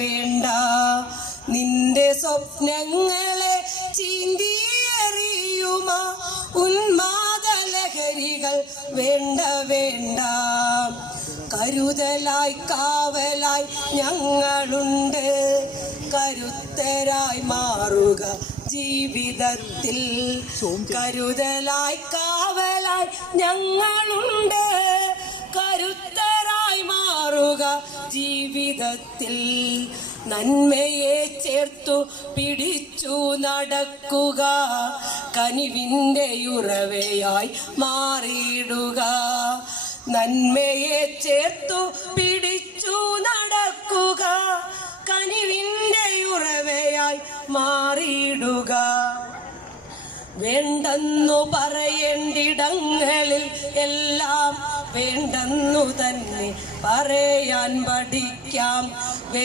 വേണ്ട നിന്റെ സ്വപ്നങ്ങളെ ചീന്തിയെറിയുമ ഉന്മാദലഹരികൾ വേണ്ട വേണ്ട. കരുതലായി കാവലായി ഞങ്ങളുണ്ട്, കരുത്തരായി മാറുക ജീവിതത്തിൽ. കരുതലായി കാവലായി ഞങ്ങളുണ്ട്, കരുത്തരായി മാറുക ജീവിതത്തിൽ. നന്മയെ ചേർത്തു പിടിച്ചു നടക്കുക, കനിവിൻ്റെ ഉറവയായി മാറിയിടുക. നന്മയെ ചേർത്തു പിടിച്ചു നടക്കുക, കനിവിൻ്റെ ഉറവയായി മാറിയിടുക. വേണ്ടെന്നു പറയേണ്ടിടങ്ങളിൽ എല്ലാം വേണ്ടെന്നു തന്നെ പറയാൻ പഠിക്കാം.